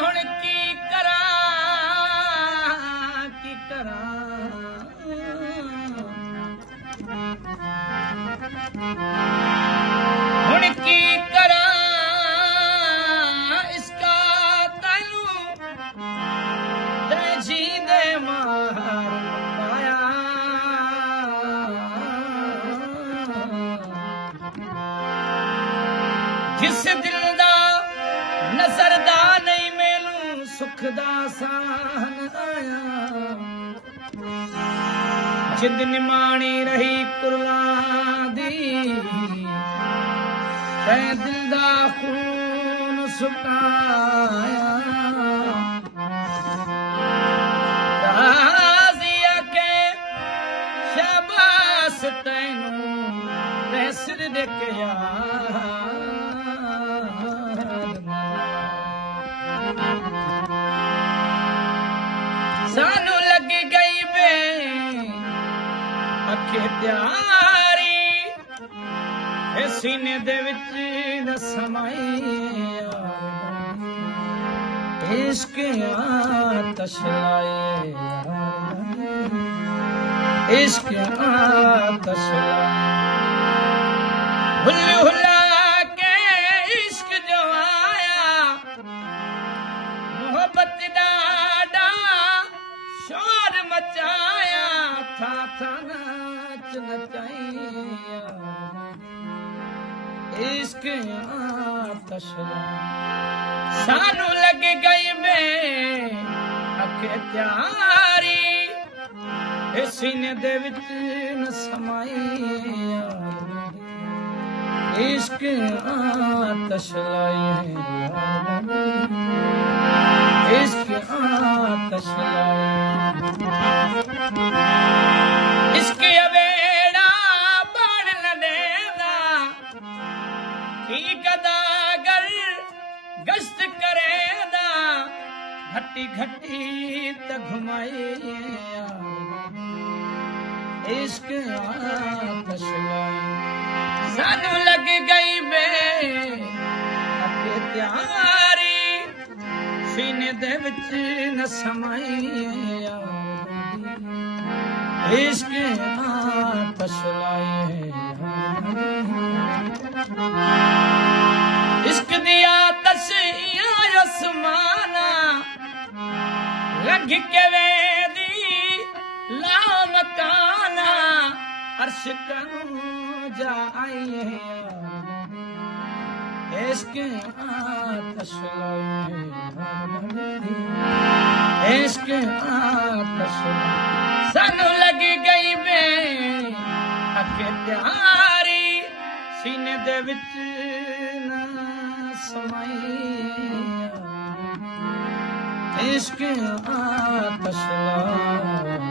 ਹੁਣ ਕੀ ਕਰਾਂ ਹੁਣ ਕੀ ਕਰਾਂ ਇਸਕਾ ਤੈਨੂੰ ਤੇ ਜੀ ਦੇ ਮਾਰ ਪਾਇਆ ਜਿਸ ਦਿਲ ਦਾ ਨਜ਼ਰਦਾ ਨਹੀਂ ਮੈਨੂੰ ਸੁਖ ਦਾ ਸਾਨ ਆਇਆ ਜਿੰਦ ਨਿਮਾਣੀ ਰਹੀ ਕੁਰਲਾ ਦੀ ਤੈ ਦਿਲ ਦਾ ਖੂਨ ਸੁਕਾਇਆ ਰਾਜ਼ੀਆ ਕੇ ਸ਼ਾਬਾਸ਼ ਤੈਨੂੰ ਤੈ ਸਿਰ ਦੇਖਿਆ ਸਾਨੂੰ ਲੱਗ ਗਈ ਵੇ ਅੱਖੇ ਤਿਆਰੀ ਇਹ ਸੀਨੇ ਦੇ ਵਿੱਚ ਨ ਸਮਾਈ ਇਸ਼ਕ ਆਤਸ਼ ਲਾਏ ਇਸ਼ਕ ਆਤਸ਼ ਲਾਏ ਹੁੱਲ ਹੁੱਲਾ ਕੇ ਇਸ਼ਕ ਜੋ ਆਇਆ ਮੁਹੱਬਤ ਦਾ शोर मचाया था नाच नचाइया इश्क आतश सानू लग गई में अखे त्यारी सीने दे विच न समाइया इश्क आतश लाई इश्क आतश लाई इश्क अवेड़ा बाण न देदा की गदागर गश्त करेदा घटी घटी त घुमाई इश्क आतश लाई सानू लग गई बे अके त्यारी सीने दे विच न समाई इश्क आतश लाए इश्क दी आतश आसमाना लग के वेदी ला मकाना अर्श करूं जाए इश्क आतश लाए इश्क आतश सानू लग गई बे अखे त्यारी सीने दे विच न समाई इश्क आतश ला